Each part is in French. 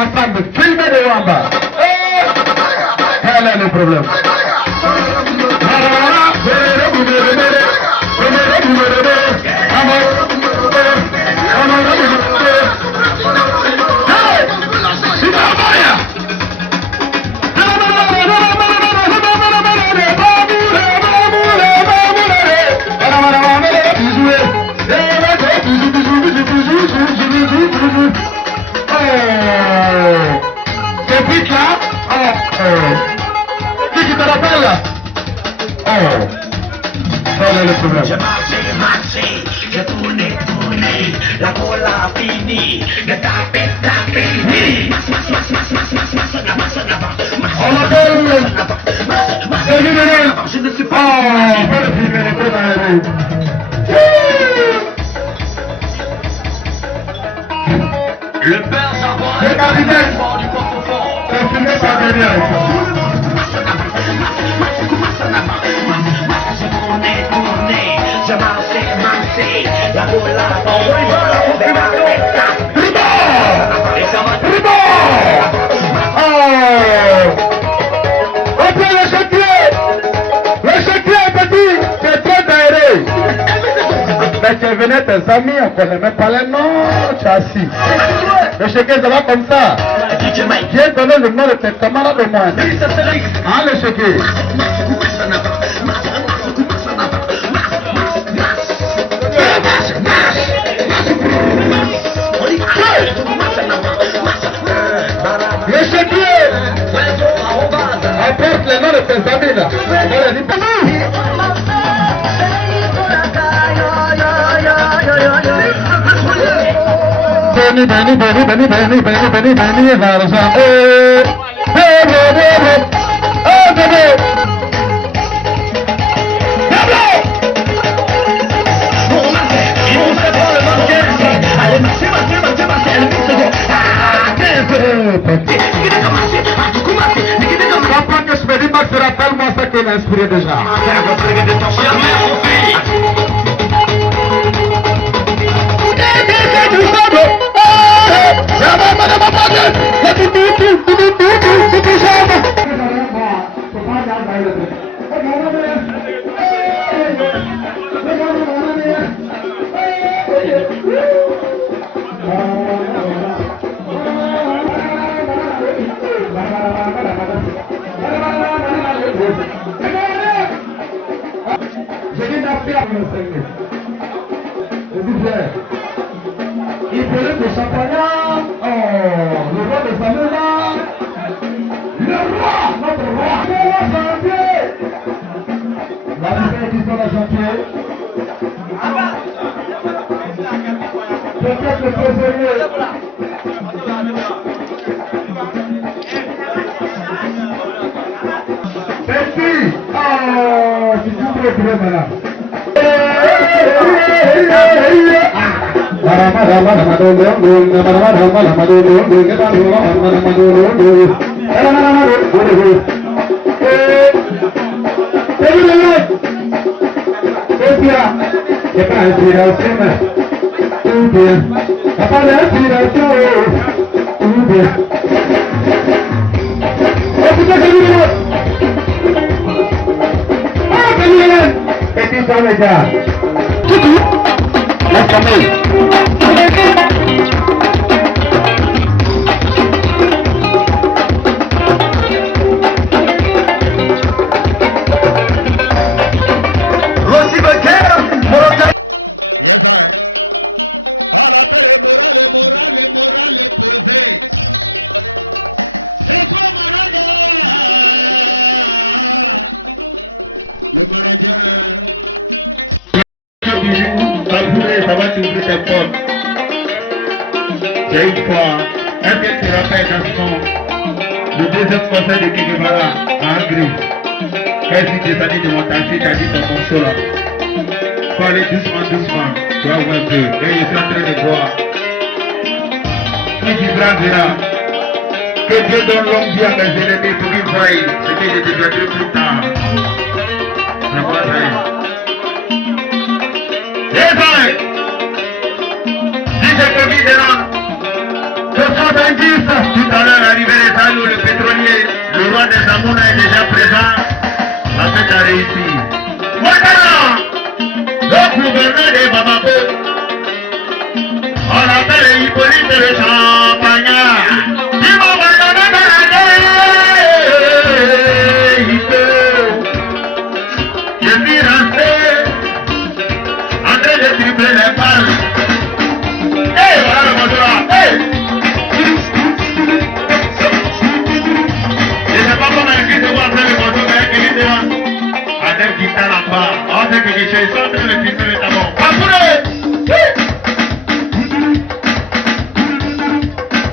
ensemble, filmez de Wamba. Quel est le problème? C'est vite là. Qui te rappelle là? Quel est le problème? J'ai marché, j'ai tourné, la cola finie, j'ai tapé, On l'appelle je ne suis pas le père Savoie, le capitaine, du coffre-fort. c'est filmé par derrière. J'ai marché, la cola Après le chantier petit, c'est trop aéré. Mais tu venais tes amis, on ne connaît même pas les noms, tu as assis. Le chéquier, ça va comme ça. Viens donner le nom de tes camarades au moins. Hein, le chéquier? Le chéquier! Apporte les noms de tes amis là. Benny, Varsa. Comprends que je me dis que sera tellement ça qu'il a inspiré déjà. Il fallait que Champagnat, le roi de Samela, le roi, notre roi, le roi Janvier. La nouvelle édition de Janvier. Peut-être le prisonnier. Merci. C'est tout très bien, madame. Yes, sir. On appelle le moral posé. C'est quoi, le manager? Ça va t'ouvrir tes portes. C'est une fois. Est-ce que tu te rappelles dans ce moment, le deuxième conseil de Kikimara à Hongrie? Qu'est-ce que tu as dit de mon taxi, tu as dit ton morceau là? Faut aller doucement. Tu vas voir un peu. Et je suis en train de voir. Qui vivra verra. Que Dieu donne longue vie à mes ennemis pour qu'ils voient ce que je deviendrai plus tard. C'est quoi ça? Si c'est que Mitterrand, 70, tu t'as police et le champagne. Ils m'ont donné je suis resté en train de tripler les balles. Hey, voilà le moteur là. Hey! Je ne sais pas comment les filles se voient faire le moteur, mais elle est devant. Avec guitare là-bas. On sait que les choses sont en train de filmer le tabon. Papouré!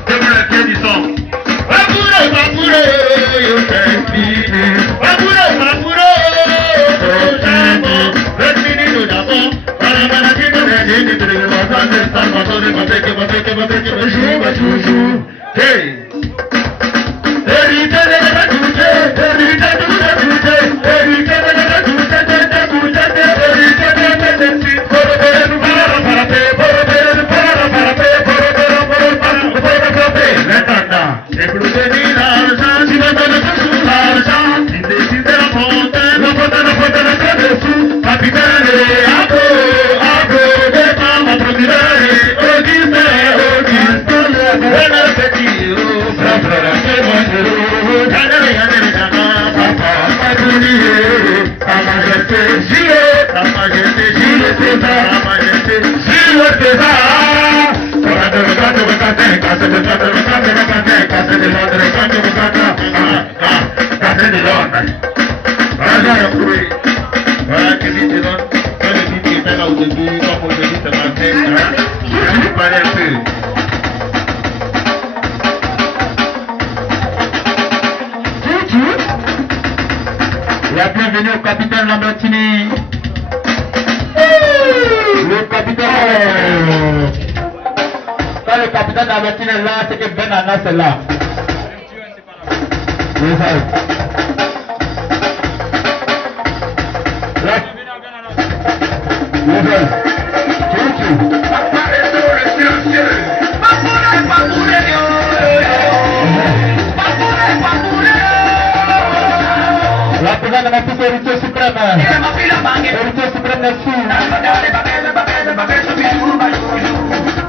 C'est pour le pied du son. Papouré, papouré, yo t'ai fini. Papouré, papouré, yo t'ai bon. Fini le tabon. Hey! Voilà que dit de l'autre, quand le dit qui était là au début, comme aujourd'hui ce matin, je vais parler un peu. La bienvenue au capitaine Lambertini. Le capitaine. Quand le capitaine Lambertini est là, c'est que Ben Anas est là. La présence de notre héritier suprême. Héritier suprême est fou.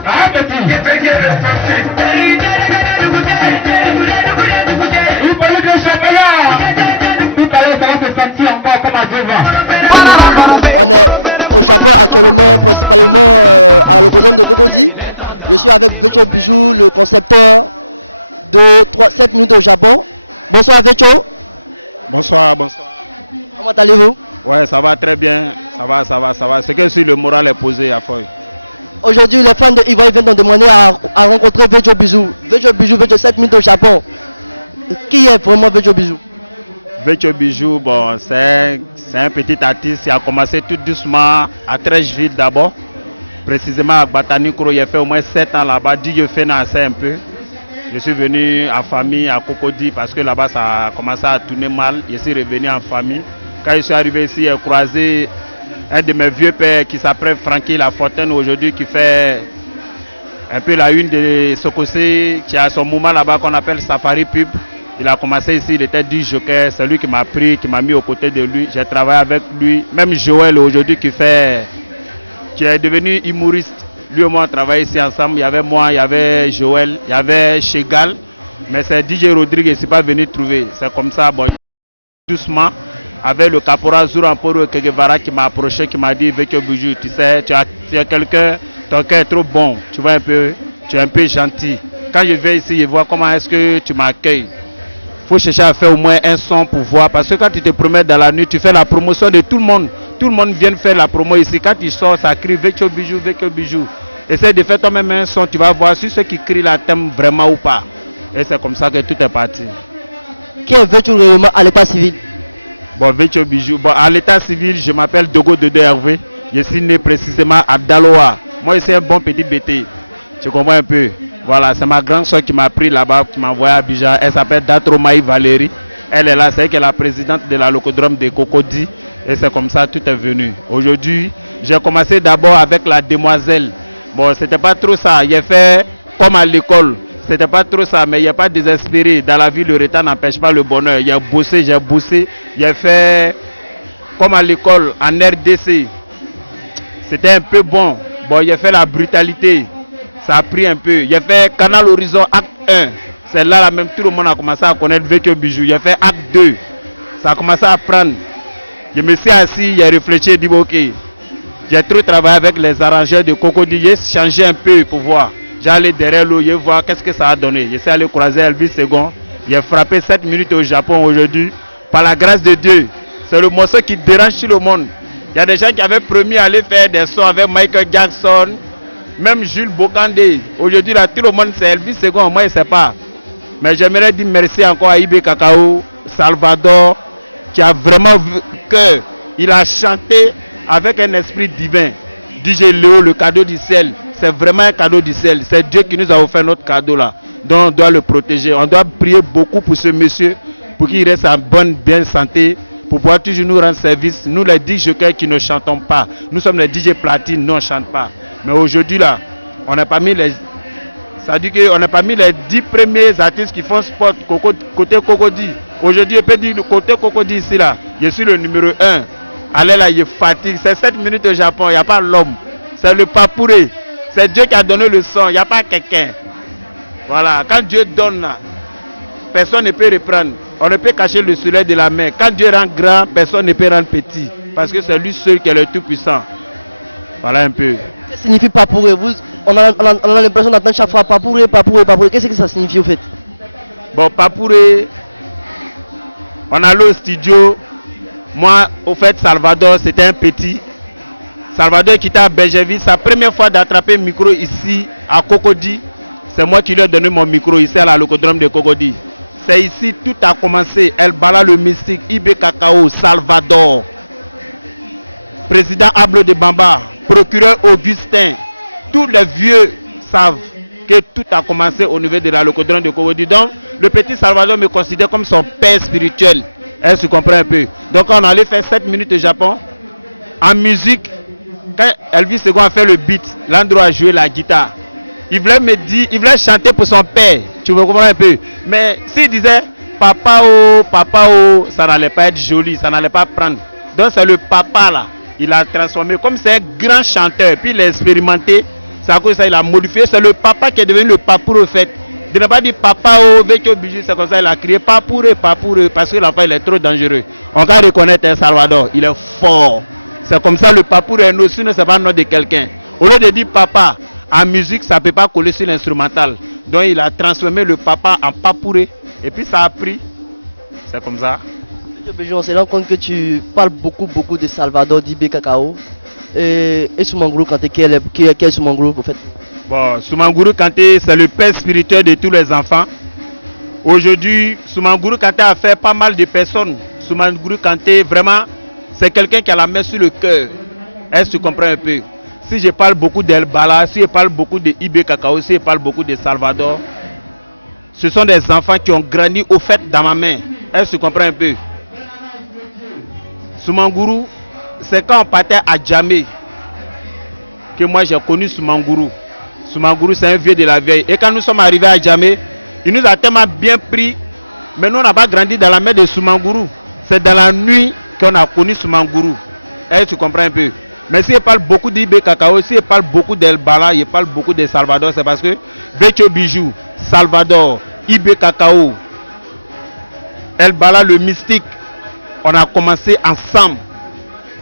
Ah, petit. Il parlait de champion. Tout à l'heure, ça va se sentir encore comme à Dieu. On est au Japon actuellement, principalement à l'Ocodrome de Cocody. Je suis avec Vecho Bijou, le concepteur de 7 minutes au Japon. Bonsoir Vecho. Bonsoir, bonsoir. Comment allez-vous? Ouais, ça va très bien. Ça va. C'est que si le moral est posé à feuille. Aujourd'hui, les fans de Ivoire viennent nous demander à rencontrer Vecho Bijou. Vecho Bijou, Vecho 7 minutes au Japon. Qui est vraiment Vecho Bijou? Vecho Bijou, bon, c'est un petit artiste qui a commencé tout doucement à Trècheville d'abord. Précisément à Batanikro, il a fait au moins 7 ans là-bas. Dieu fait naître un peu. Je suis venu en famille à Cocody parce que là-bas ça a commencé à tourner mal. Je suis revenu en famille. Quand je suis arrivé ici, j'ai croisé un de mes vieux pères qui s'appelle Francky Lafontaine aujourd'hui, qui fait un peu la une de Sokosé, qui a son mouvement là-bas qu'on appelle Safari Pub. Il a commencé ici, il était du joker. C'est lui qui m'a pris, qui m'a mis aux côtés de lui. J'ai travaillé avec lui. Même Joël aujourd'hui qui est devenu humoriste. Lui et moi on travaillait ici ensemble, il y avait moi, il y avait Joël, il y avait Chegal, mais c'est DJ Rodrigue qui n'est pas venu trouver. C'est comme ça, bon, doucement, avec le caporal Zouramporo Kegevara qui m'a approché, qui m'a dit Vecho Bijou, tu sais, tu es quelqu'un, ton cœur est trop bon, tu vois un peu, tu es un peu gentil. Quand je viens ici, je vois comment est-ce que tu m'accueilles. Il faut chercher à faire au moins un son pour voir, parce que quand tu te promènes dans la nuit, tu fais la promotion de tout le monde. Tout le monde vient faire la promo ici. Quand tu sors, ça crie Vecho Bijou, Vecho Bijou. Essaye de faire toi-même un son, tu vas voir si ceux qui crient la t'aiment vraiment ou pas. Et c'est comme ça que tout est parti. Qui est Vecho réellement à l'état civil? Bon, Vecho Bijou. Bon, à l'état civil, je m'appelle Dogo Dodo Hervé. Je suis né précisément à Daloa. Moi, c'est un bon petit BT. Tu comprends un peu? Voilà, c'est ma grande soeur qui m'a pris là-bas, qui m'a envoyé à Abidjan. Elle s'appelle Datromaï Valérie. Elle est là, c'est elle qui est la présidente de la Locodrome de Cocody. Et c'est comme ça tout est venu. Aujourd'hui, j'ai commencé d'abord avec la demoiselle. Bon, c'était pas trop ça. J'ai fait comme à l'école. C'était pas trop ça, mais il n'y a pas désespéré. Dans la vie, le retard n'empêche pas le bonheur. J'ai bossé. J'ai fait comme à l'école, en RDC. C'était un peu bon. Bon, j'ai fait la brutalité. Ça a pris un peu. J'ai fait Canal Horizon acte 1. C'est là même tout le monde a commencé à connaître Vecchio Bijou. J'ai fait acte 2. Ça a commencé à prendre. Je me suis assis, j'ai réfléchi et dit ok. J'ai trop travaillé avec les arrangeurs de Cocody. J'ai changé un peu pour voir. J'ai allé derrière l'eau, j'ai voir qu'est-ce que ça a donné. Je suis allé croiser Elvis Segon. J'ai frappé 7 minutes au Japon aujourd'hui. Par la grâce de Dieu. C'est le morceau qui dérange tout le monde. Il y a des gens qui avaient promis d'aller faire des sons avec Michael Jackson. Même Jules Bocandé. Aujourd'hui, là, tout le monde sait Elvis Segon. Moi, je ne sais pas. Mais j'aimerais dire merci encore à IB Cacao, Salvador, qui a vraiment vu qu'il a chanté avec un esprit divin. DJ Léo, le cadeau du ciel. C'est vraiment un cadeau du ciel. C'est Dieu qui nous a offert notre cadeau là. Donc on doit le protéger. On doit prier beaucoup pour ce monsieur, pour qu'il reste en bonne bien santé, pour pouvoir toujours nous rendre service. Nous les DJ qui ne chantons pas. Nous sommes les DJ platine, nous on ne chante pas. Mais aujourd'hui là, on n'a pas mis les... Ça veut dire qu'on n'a pas mis les 10 premiers artistes qui font sport côté Cocody. Aujourd'hui, je peux dire côté Cocody ici là, je suis le numéro 1. Allez là, il fatigue. C'est 7 minutes au Japon, il n'y a pas l'homme. C'est le papouré. C'est Dieu qui a donné le son, il n'y a pas quelqu'un. Voilà, quand Dieu donne là, personne ne peut reprendre. On ne peut cacher le soleil de la main. Quand Dieu rend grand, personne ne peut rendre petit. Parce que c'est lui seul qui est le tout-puissant. Voilà un peu. Qu'est-ce que signifie papouré? On a l'impression d'entendre chaque fois papouré, papouré, papouré. Qu'est-ce que ça signifie au fait? Bon, papouré, on allait au studio. Moi, au fait, Salvador, c'était un petit. Salvador qui était à Bergerville. Sa première fois d'attraper un micro ici, à Cocody. C'est moi qui lui ai donné mon micro ici à la locodrome de Cocody. C'est ici tout a commencé. El Bala le mystique, IB Cacao, Salvador. Président Ablo de Bamba, procureur Augustin. Tous les vieux savent que tout a commencé au niveau de la locodrome de Cocody. Donc, le petit Salvador me considère comme son père spirituel. Est-ce que tu comprends un peu? Donc, on allait faire 7 minutes au Japon. En musique, quand Elvis Segon a fait le beat, l'endroit a joué la guitare. Il voulait me dire, il voulait chanter pour son père. Tu veux comprendre un peu? Mais s'il disait papa oh, ça n'allait pas être joli, ça n'allait pas prendre. Donc, c'est le papa là. Il a transformé, comme c'est un grand chanteur, puis il a expérimenté, c'est à cause de ça il a modifié. C'est le papa qui est devenu le papour au fait. Il n'a pas dit papa oh, Vecchio Bijou, c'est comme ça il a crié papour, parce que l'enfant il est trop dangereux. On va reconnaître un Salvador, il est fort. C'est comme ça le papour est nous, sinon c'est pas le nom de quelqu'un. Au lieu de dire papa, en musique ça ne peut pas coller sur l'instrumental. Donc il a transformé le papa en papouré. Et puis ça a pris. C'est comme ça. On se rend compte que tu parles beaucoup de Salvador, d'IB Cacao. Et Soumanguru Kanté, qui est Soumanguru en fait? Bon, Soumanguru Kanté, c'est le père spirituel de tous les enfants. Aujourd'hui, Soumanguru Kanté a fait pas mal de personnes. Soumanguru Kanté, vraiment, c'est quelqu'un qui a la main sur le cœur. Est-ce que tu comprends un peu? Si je parle beaucoup d'El Bala, si je parle beaucoup de IB Cacao, si je parle beaucoup de Salvador, ce sont des enfants qui ont grandi au fait dans ma main. Est-ce que tu comprends un peu? Soumanguru, c'est quand on partait à Djamé que moi j'ai connu Soumanguru. Soumanguru, c'est un vieux de la vieille. Et quand nous sommes arrivés à Djamé, il nous a tellement bien pris. Mais nous, on n'a pas grandi dans la main de Soumanguru. C'est dans la nuit qu'on a connu Soumanguru. Est-ce que tu comprends un peu? Mais si je parle beaucoup d'IB Cacao, si je parle beaucoup d'El Bala, je parle beaucoup de Salvador, c'est parce que Vecchio Bijou, Salvador, IB Cacao, El Bala le mystique, on a commencé ensemble.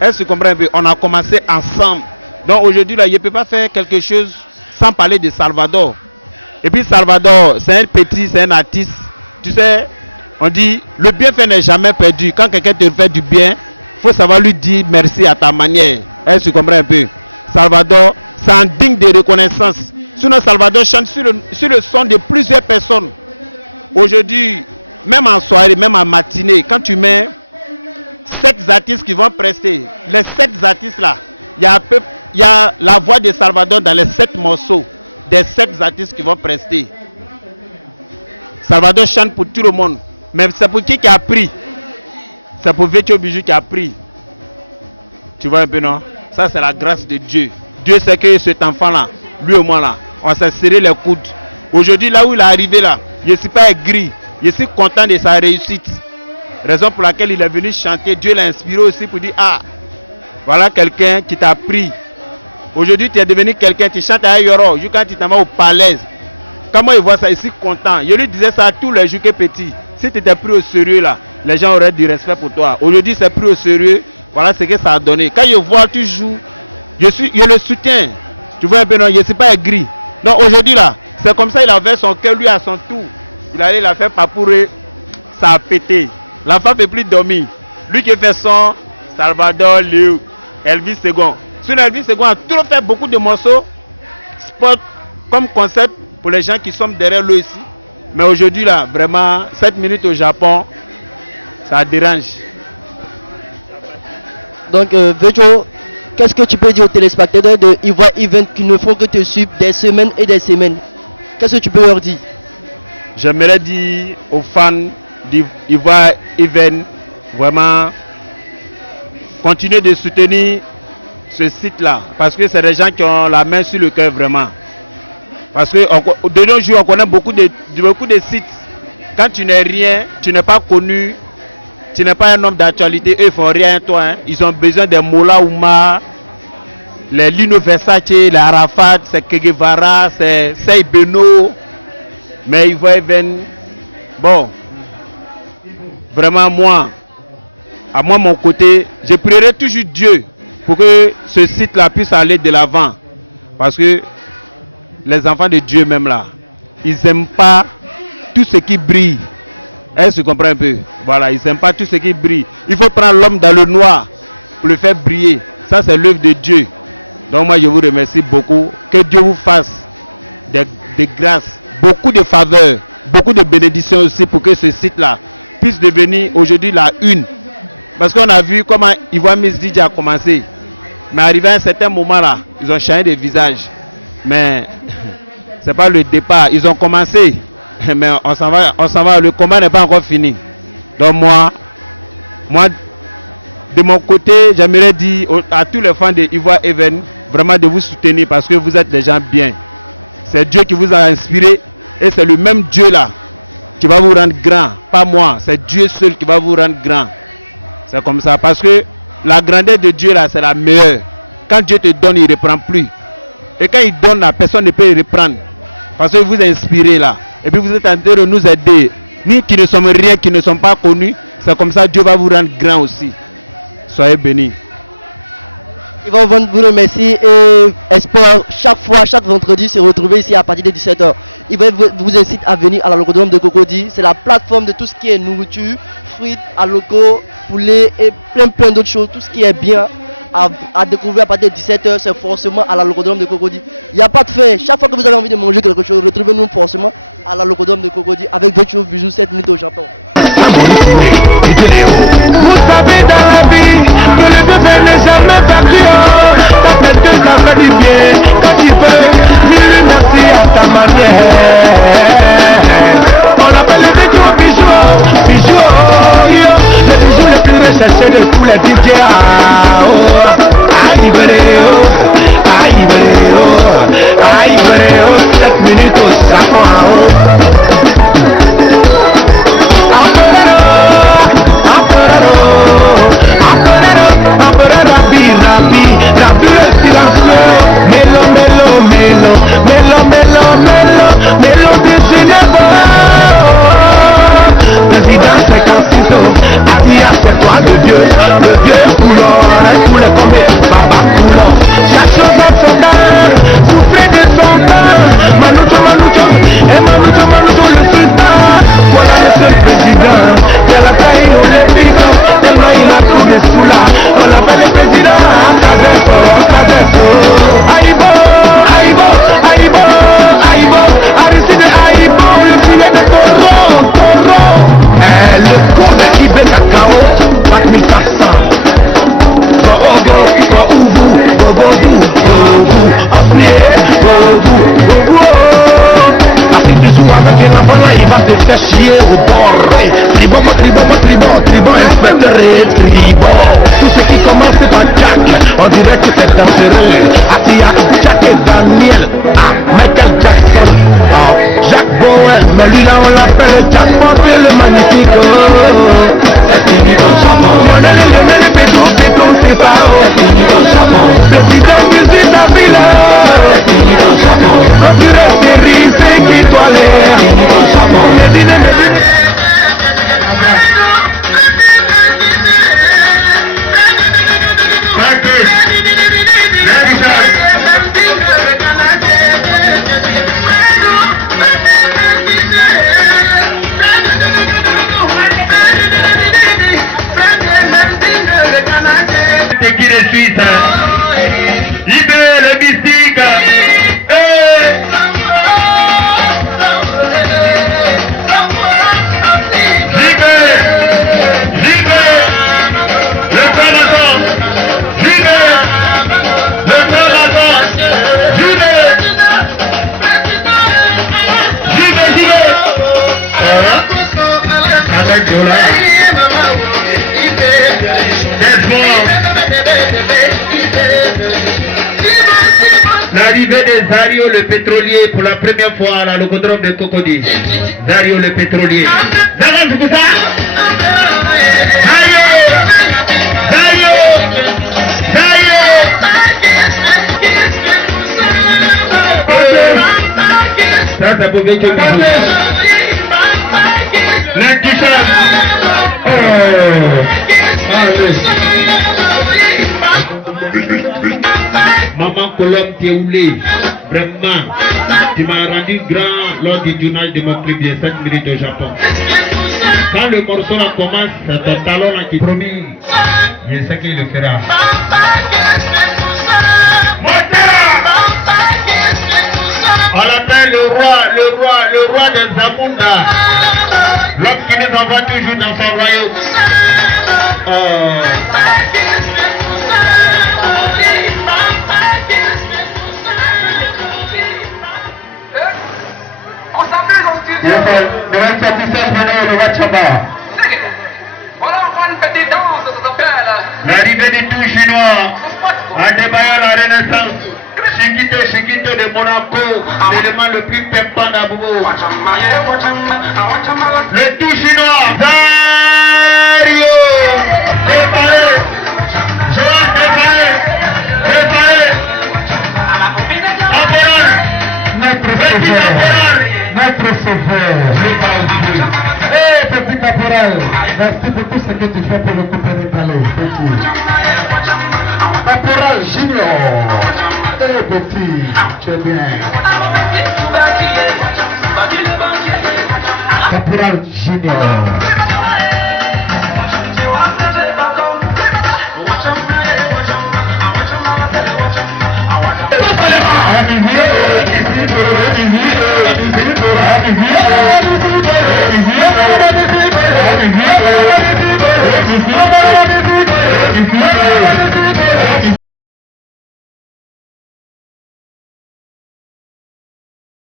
Est-ce que tu comprends un peu? On a commencé ensemble. Donc aujourd'hui, là, je ne peux pas faire quelque chose sans parler de Salvador. Et puis Salvador, c'est un petit, c'est un artiste. Tu sais, on dit, le bienfait n'est jamais perdu. Quand quelqu'un te fait du bien, il faut savoir lui dire merci à ta manière. Est-ce que tu comprends un peu? Salvador, c'est un digne de reconnaissance. Sinon, Salvador chante sur le son de plusieurs personnes. Aujourd'hui, même en soirée, même en matinée, quand tu mets 7 artistes qui vont prester, les 7 artistes là, il y a la voix de Salvador dans les 7 morceaux des 7 artistes qui vont prester. Salvador chante pour tout le monde. Mais c'est pour qui a pris? C'est pour Vecchio Bijou qui a pris. Tu vois un peu, non? Ça, c'est la grâce de Dieu. Dieu sait que cet enfant-là, lui et moi là, on s'est serré les coudes. Aujourd'hui, là où il est arrivé là, je ne suis pas aigri. Je suis content de sa réussite. Raison pour laquelle il est venu chanter. Dieu l'a inspiré aussi pour dire, ah, voilà quelqu'un qui t'a pris. Aujourd'hui, tu es devenu quelqu'un, tu chantes à Yoro, quand tu t'en vas au palais. Comment ils voient ça ici content? Je lui disais ça tous les jours que petit. Si tu étais pris au sérieux là, les gens auraient du respect pour toi. Aujourd'hui, c'est pris au sérieux. Voilà ce que ça a donné. Quand je vois, tu joues, je le soutiens. Tu vois un peu, non, je ne suis pas aigri. Donc aujourd'hui là, c'est comme ça, il avait son cœur, lui à son tour. Il allait la faire papourer, ça a pété. La femme ne peut plus dormir. Lui qui fait son Salvador Liu, Elvis Segon. Sur Elvis Segon a trop fait beaucoup de morceaux, sport comme concept pour les gens qui sont derrière lui ici. Mais aujourd'hui là, vraiment, 7 minutes au Japon, ça dérange. Donc, Vejo, qu'est-ce que tu peux dire aux téléspectateurs de Ivoire Event qui ne font que te suivre des semaines et des semaines? Qu'est-ce que tu peux leur dire? J'aimerais dire aux fans d'Ivoire Event, vraiment, continuez de soutenir ce site-là. Parce que c'est des gens qui ont la main sur le cœur, vraiment. Parce que de nos jours, on connaît beaucoup de sites. Quand tu n'es rien, tu n'es pas connu, tu n'es pas un homme d'actualité, eux ils font rien toi. Hein. Ils ont besoin des Mola Ouma, les Lino Versace, les Arafat, c'est Che Guevara, c'est Sey Beno. Mais ils voient bon, vraiment moi, à moi mon côté, je prierai toujours Dieu pour que ce site-là puisse aller de l'avant. Parce que les enfants de Dieu même là, ils n'aiment pas tout ce qui brille. Est-ce que tu comprends un peu? Voilà, ils n'aiment pas tout ce qui brille. Il faut prendre l'homme dans le noir pour le faire briller. Ça c'est l'œuvre de Dieu. Donc moi je vous remercie beaucoup. Que Dieu vous fasse des grâces, beaucoup de faveurs, beaucoup de bénédictions aussi pour que ce site-là puisse devenir aujourd'hui la une. Parce qu'on a vu comment Ivoire Miss DJ a commencé. Mais arrivé à un certain moment là, ils ont changé de visage. Mais c'est pas le départ. Ils ont commencé. Mais on s'en va. Le combat n'est pas encore fini. Donc moi, de mon côté, j'aimerais dire à tous les fans de Ivoire Event, vraiment de vous soutenir parce que vous êtes des gens bien. C'est Dieu qui vous a inspiré et c'est le même Dieu là qui va vous rendre grand. Pas moi, c'est Dieu seul qui va vous rendre grand. C'est comme ça parce que la grandeur de Dieu là, c'est la meilleure. Quand Dieu te donne, il ne reprend plus. Et quand il donne, la personne ne peut reprendre. Parce que vous inspirez là. Et puis vous êtes en train de nous aider. Nous qui ne sommes rien, qui ne sommes pas connus, c'est comme ça Dieu va vous rendre grand aussi. Soyez bénis. Yvan vous remercie et espère chaque vendredi se retrouver ici à partir de 17h. Yvan vous incite à venir à la Locodrome de Cocody. C'est la plateforme de tout ce qui est nourriture, frites, aloko, poulet et plein d'autres choses. Tout ce qui est bien à découvrir à partir de 17h, c'est forcément à la Locodrome de Cocody. Il n'y a pas de fait. Chaque fois que vous avez envie de manger quelque chose, retrouvez-nous forcément à la Locodrome de Cocody avec Vecho Bijou 7 minutes au Japon. Vous savez dans la vie que le devoir n'est jamais perdu. T'as fait que ça fait du bien. Quand tu fais, dis merci à ta manière. On appelle le bijou. Le bijou le plus recherché de tous les DJ. Aïe, 7 minutes au Japon. Melo de Genève. Président 56 Atia c'est toi le Dieu couleur, tous les combés, Baba couleur. Chaque chose son cœur, soufflez de son cœur. Manucho, et Manucho le sultan. Voilà le seul président, c'est la taille au lépique. Tellement il a tout des sous là, on l'appelle le président. Kadeso, Aïbo, Aristide Aïbo, le filet de Coro. Le cours de Ibé Cacao, 4400. Go Ubu, Go Aplié, Go. Si tu joues avec un enfant, il va te faire chier au bord. Tribon, inspecteur et tribon. Tout ce qui commence par Jack, on dirait que c'est dangereux. Atia, Jack et Daniel, Michael Jackson, Jacques Bowen, mais lui là on l'appelle Jack Mortel le magnifique. C'est fini au Japon. On est le pétron, c'est pas. C'est fini au Japon. Président visite la ville. L'arrivée de Zario le pétrolier pour la première fois à la locodrome de Cocody. Zario le pétrolier. Zario, c'est tout ça? Ça pouvait que Maman Colombe Théoulé, vraiment, tu m'as rendu grand lors du tournage de mon clip de 7 minutes au Japon. Quand le morceau là commence, c'est ton talon là qui promis, je sais qu'il le fera. On l'appelle le roi de Zamunda. L'homme qui nous envoie toujours dans son royaume. L'arrivée du tout chinois a débaillé la Renaissance. Chiquito de Monaco, l'élément le plus pimpant d'Abobo. Le tout chinois, Zario, préparé, Joël préparé, Maître Sauveur, petit caporal, merci pour tout ce que tu fais pour le couper décalé. Caporal Junior. Petit, tu es bien. Caporal Junior.